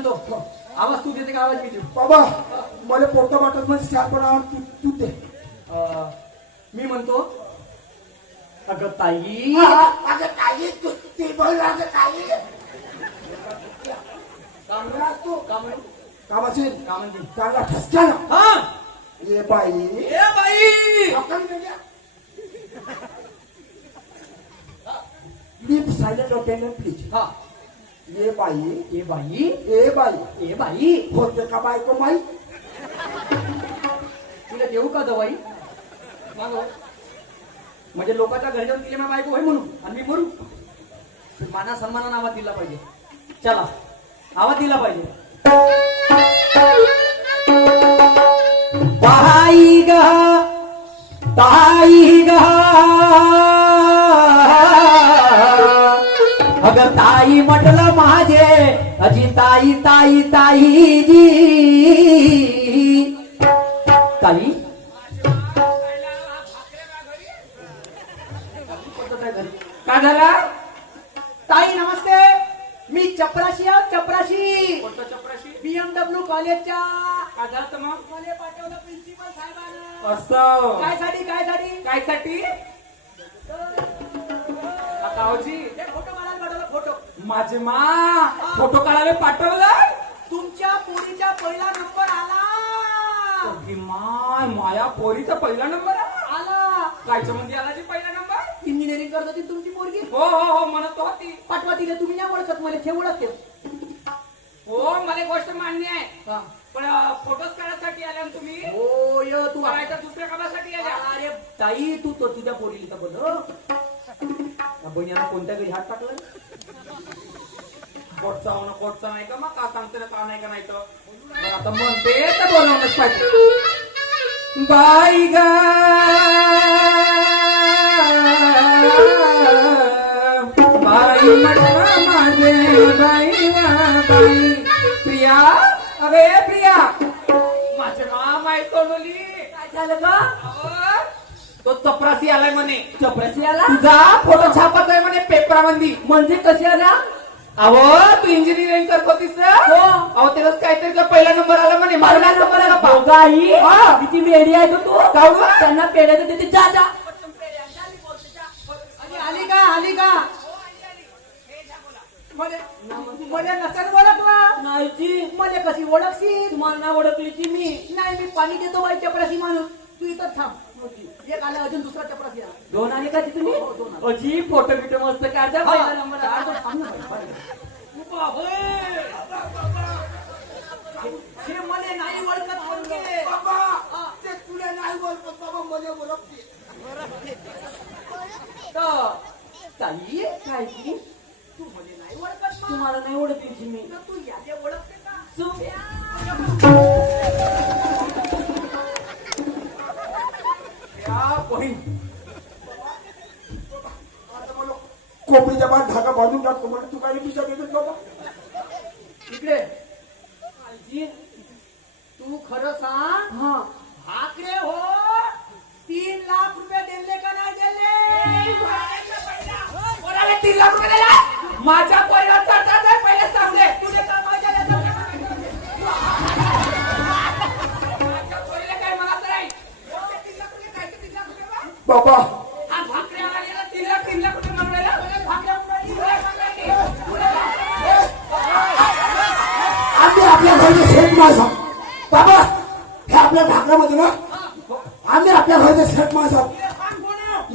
मी म्हणतो आवाज तू देते का आवाज मी देऊ बाबा मला पोटा वाटत म्हणजे शापण आण तू तू दे. अं, मी म्हणतो अगं ताई. अगं काही तू ते बोल अगं काही का म्हणू तू. का म्हणू कामाची का म्हणते चांगला ना. हा. ये बाई. ए बाई. आपण गेल्या. Leave silent attendant, please. हा. ये बाई. ए बाई? ए बाई. ए बाई? होते का बायको माई? तिला देऊ का दवाई मागव. म्हणजे लोकांच्या घरी जाऊन तिला माझी बायको होय म्हणून आणि मी मरू. माना सन्मानानं आवाज दिला पाहिजे. चला. आवाज दिला पाहिजे. बाई ग ताई ग अगं ताई म्हटलं माझे अजी ताई ताई ताई जी। ताई? काय झाला? ताई नमस्ते. मी चपराशी आहो चपराशी. चपराशी? बीएमडब्ल्यू कॉलेजच्या मला पाठवलं प्रिन्सिपल साहेबांना. असं. काय साठी काय साठी? काय साठी? Photo photo. माझे मा फोटो काढायला पाठवलं तुमच्या पोरीचा पहिला नंबर आला. माय माया पोरीचा पहिला नंबर आला? कायच्या मध्ये आला जी पहिला नंबर? इंजिनिअरिंग करत होती तुमची पोरगी? हो हो हो म्हणत तो होती. पाठवा तिला तुम्ही नाही ओळखत मला ठेव हो मला गोष्ट मान्य आहे. पण फोटोज काढायसाठी आल्या ना तुम्ही? हो य तू करायच्या दुसऱ्या कामासाठी आल्या. अरे ताई तू तो तुझ्या पोरीला बोल बहिणीला कोणत्या घरी हात टाकला कोटचा हो ना कोटचा नाही का? मग का सांगते ना का नाही का नाही तर? आता म्हणते तर बोलावलंच पाहिजे. बाई ग. माझे प्रिया? अगे प्रिया. माझे माम आहे सोनली. काय झालं अहो, तो चपरासी आलाय म्हणे. चपराशी आला? तुझा फोटो छापत आहे म्हणे पेपरामध्ये म्हणजे कशी आला? अहो तू इंजिनिअरिंग करत होतीस? हो. अहो त्यालाच काहीतरी तुझा पहिला नंबर आला म्हणे मला नंबर आला पा. हा. किती वेडी आहे तो तू गं? त्यांना पेढ्या तर देते जा जा अरे, आली का आली का मला नसेल ओळखला नाही ती मला कशी ओळखशी तुम्हाला नाही ओळखली ती मी नाही मी पाणी देतो बाई चपराशी माणूस तू इथं थांब एक आला अजून दुसरा चपराशी आला दोन आले का तुम्ही? अजी फोटो बिटो मस्त काढता पहिला नंबर हे मला नाही ओळखत पोरगे. बाबा ते तुला नाही बोलत बाबा मला बोलत तर, ताई काय ती? तू मला नाही ओळखत तुम्हाला नाही ओळखली मी. तू याच्या ओळखते का? सुम्या. या बहीण आता मला कोपरीच्या बाहेर धागा बांधून टाकतो. म्हणजे तू काय तुझ्या देतो बाबा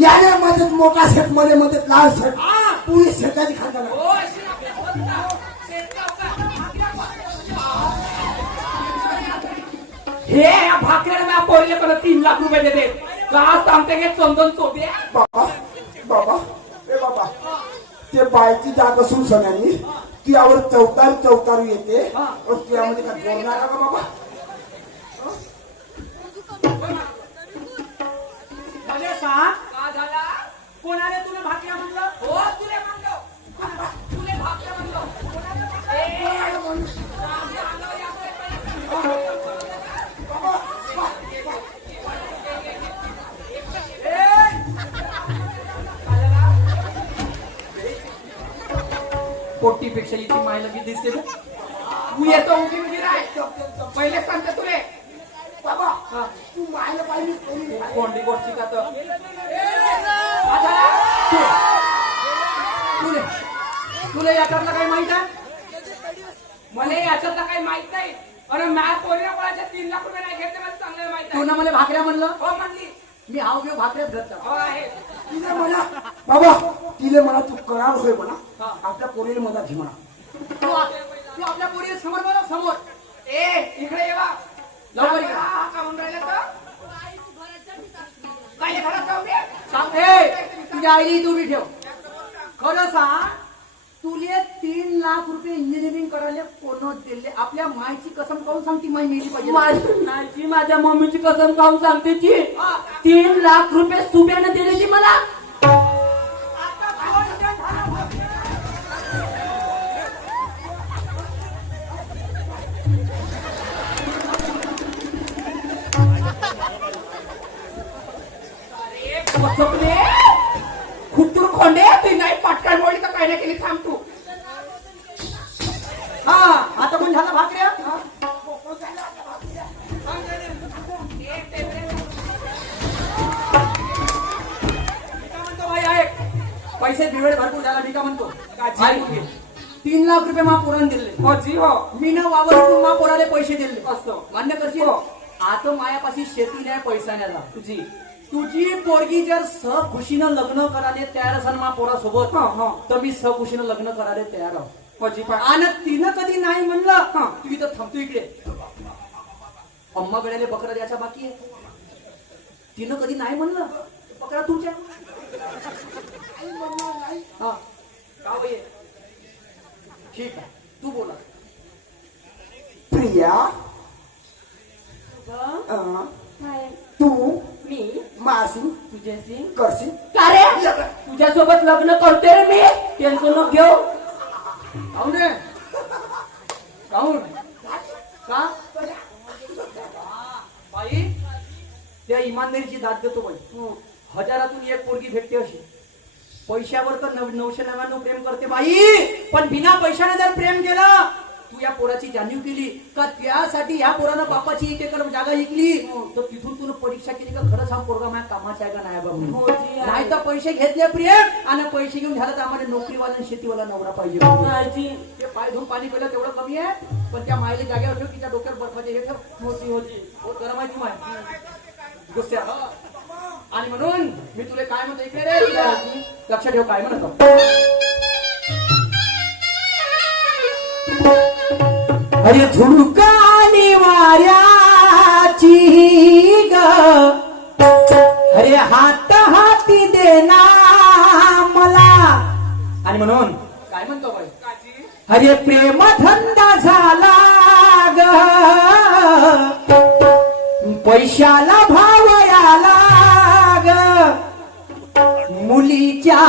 कोण आहे? याने मध्ये मोठा सेटमध्ये मध्ये लहान सेट हा. पुरी सेटाची खातात हो, का? हे या भाकऱ्याला माझ्या पोरीला परत तीन लाख रुपये देते. का सांगते हे चंदन चोबे बाबा बाबा ए बाबा. ते बायची जात असून सगळ्यांनी त्यावर चौतार चौतार येते. त्यामध्ये काय बोलणार का बाबा? सांग का झाला इथे माय लगेच दिसते तू येतो उभी उभी राय पहिले सांगतो तुले बाबा तू मायला पाहिजे कोणती गोष्टी का तुले तुला याच्यातलं काही माहीत आहे? मला याच्यातलं काही माहीत नाही. अरे मॅ पोरीला कोणाच्या तीन लाख रुपये नाही घेतले मला चांगलं माहीत आहे. ना मला भाकऱ्या म्हणलं? हो म्हणली. मी हाव घेऊ भाकऱ्यात घरचा हो आहे. तिले म्हणा बाबा तिले म्हणा तू करार होय म्हणा. आपल्या पोरीला मला घे म्हणा. तू आपल्या पोरी समोर बोला समोर. ए इकडे ये बा. लवकर इकडे. का म्हणून राहिला तर काय घरात जाऊ दे सांग ए तुझ्या आईली तू बी ठेव. खरं सांग तुले तीन लाख रुपये इंजिनिअरिंग करायला कोण दिले? आपल्या मायची कसम काऊन सांगती माय मेली पाहिजे? माझी माझ्या मम्मीची कसम खाऊन सांगते ती? तीन लाख रुपये सुब्याने दिले ती मला? जी हो मी ना वावर मा पोराले पैसे दिले. असं. मान्य करशील? हो. आता मायापाशी शेती नाही पैसा नाही जी तुझी. पोरगी जर सखुशीनं लग्न करायला तयार असाल मा पोरासोबत हा, हा. तर मी सखुशीनं लग्न करायला तयार आहो. जी पा आणि तिनं कधी नाही म्हणलं हा. तू इथं थांबतो इकडे. अम्मा गड्याले बकरा द्यायचा बाकी आहे. तिनं कधी नाही म्हणलं? बकरा तुमच्या? हा. ठीक आहे. तू बोला. प्रिया अं? तू मी मासी तुझ्याशी करशील का रे तुझ्यासोबत लग्न करते रे मी टेन्शन नको घेऊ काऊन रे काऊन का बाई त्या इमानदारीची दाद देतो बाई हजारातून एक पोरगी भेटते अशी पैशावर तर नऊशे नव्याण्णव प्रेम करते बाई पण बिना पैशाने जर प्रेम केलं तू या पोराची जाणीव केली का त्यासाठी या पोरानं बापाची एक एकर जागा विकली? तर तिथून तू परीक्षा केली का? खरंच हा पोरगा माझ्या कामाचा आहे का नाही बा म्हणून. हो. नाही तर पैसे घेतले प्रेम आणि पैसे घेऊन झालं तर आम्हाला नोकरीवाला शेतीवाला नवरा पाहिजे. काळजी ते पाय धुवून पाणी पिलं तेवढं कमी आहे. पण त्या मायला जागेवर ठेव तिच्या डोक्यावर बर्फाचे हे ठेव. होती होती. हो गरम आहे ती माय गुस्त्या आणि म्हणून मी तुला काय म्हणतो इकडे रे. लक्ष ठेव काय म्हणतो. अरे झुडकाली वाऱ्याची ग. अरे हात हाती देना मला. आणि म्हणून काय म्हणतो अरे प्रेम धंदा झाला ग. पैशाला भाव आला ग. मुलीच्या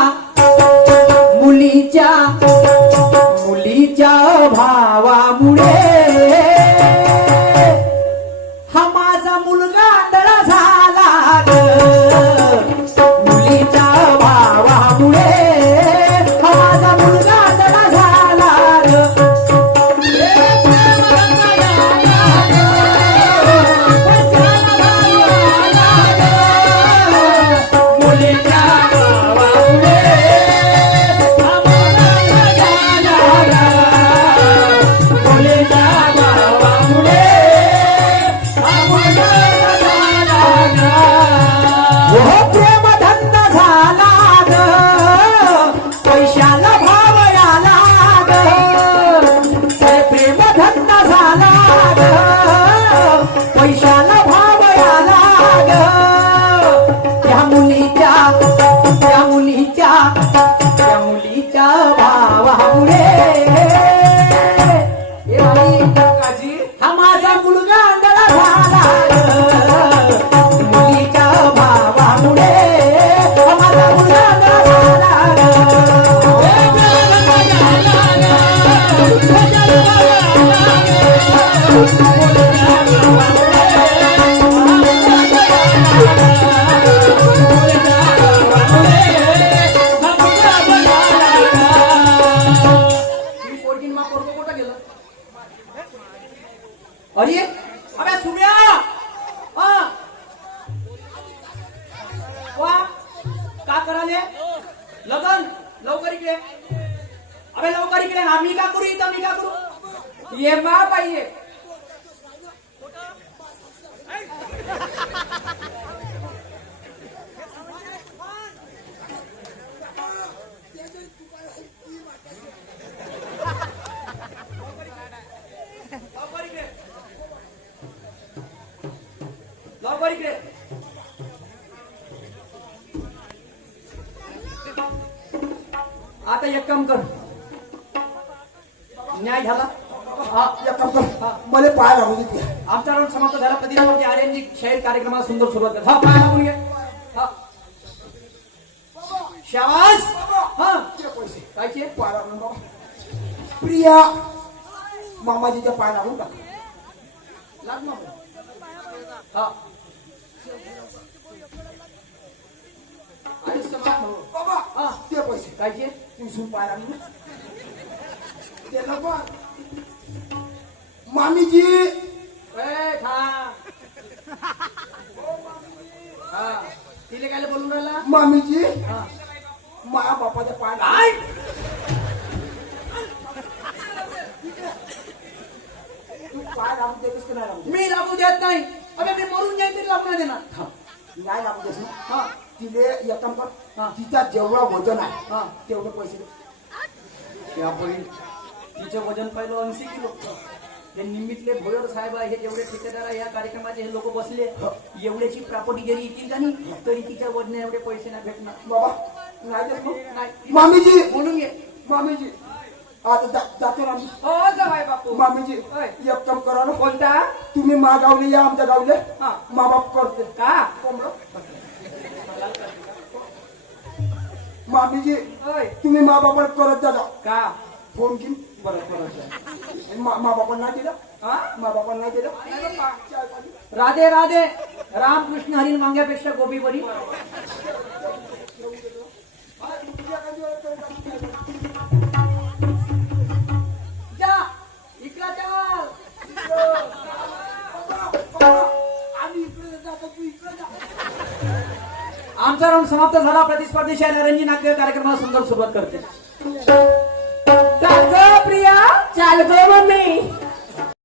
न्याय झाला. हा काम कर मला पाय लागू दे आमचा राऊंड समाप्त झाला. प्रतिष्ठापती आर्यनजी शाहीर कार्यक्रमाला सुंदर सुरुवात कर हा पाय लागून घे हा. शाबास! हा. पैसे. कायचे पाय लागून बाबा प्रिया मामाजीच्या पाय लागून टाक लाग ना हा. मान हो. बाबा हा. ते पैसे. कायचे तुमसून पाय लागून ते नको मामीजी. हा तिले काय बोलून राहिला? मामीजी. माया बापाच्या पाय तू पाय लागून देतेस की नाही देत? मी लागू देत नाही. अबे मी मरून जाईन तरी लागू नाही देणार. नाही लागू देस ना. हा. तिले. कर तिचा जेवढा वजन आहे हा. तेवढे पैसे दे. या बहीण तिचं वजन पाहिलं ऐंशी किलो. हे निमित्तले भोयर साहेब आहे हे जेवढे ठेकेदार आहे या कार्यक्रमाचे हे लोक बसले. एवढ्याची प्रॉपर्टी जरी येतील का नाही तरी तिच्या वजन एवढे पैसे नाही भेटणार. बाबा नाही देस मग नाही. मामीजी! म्हणून ये. मामीजी! आता जा- जातो ना आम्ही. हो जवाय बापू. मामीजी होय. एक काम करा ना. कोणता? तुम्ही मा गावले या आमच्या गावले. हा. मा बाप करते. का? कोंबडं. मामीजी होय. तुम्ही मा बापाला करत जा का? फोन घेऊन बरं बरं मा नाही दिलं हा? मा नाही दिलं. राधे राधे. रामकृष्ण हरीन मांग्यापेक्षा गोपी बरी. आमचा राऊंड समाप्त झाला. प्रतिस्पर्धी शाहीर रणजी नाट्य कार्यक्रमाला सुंदर सुरुवात करते చాలుగో ప్రియా మమ్మీ.